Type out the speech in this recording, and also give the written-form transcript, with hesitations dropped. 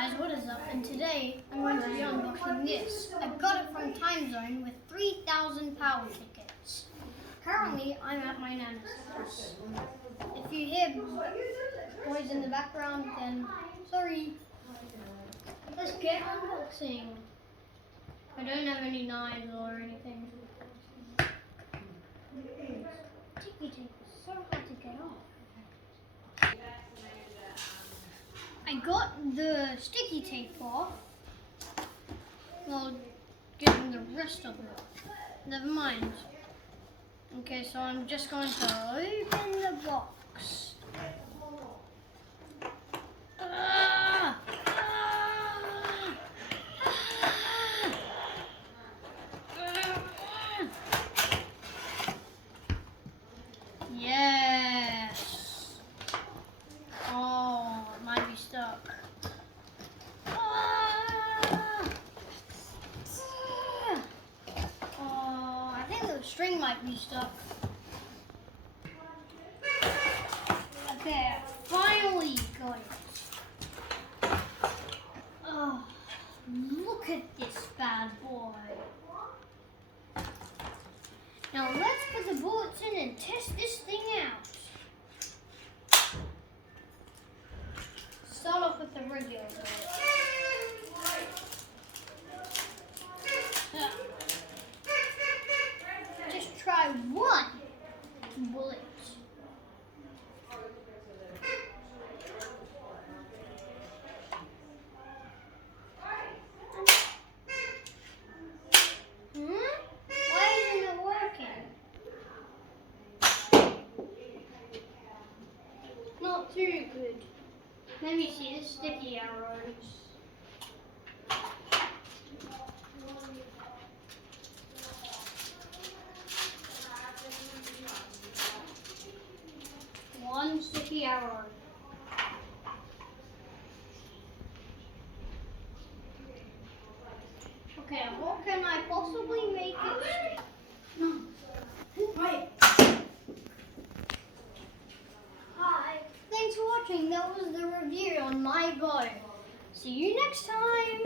guys, what is up? And today I'm going to be unboxing this. I got it from Time Zone with 3,000 power tickets. Currently, I'm at my nana's house. If you hear noise in the background, then sorry. Let's get unboxing. I don't have any knives or anything. Sticky tape is so hard to get off. I got the sticky tape off while getting the rest of it. Never mind. Okay, so I'm just going to open the box. Ah! Ah! Ah! Yes. Oh, it might be stuck. The string might be stuck. Okay, I finally got it. Oh, look at this bad boy. Now let's put the bullets in and test this thing out. Start off with the regular bullet. Try one bullet. Why isn't it working? Not too good. Let me see the sticky arrows. One sticky arrow. Okay, what can I possibly make it stick? No. Wait. Hi. Thanks for watching. That was the review on my bow. See you next time.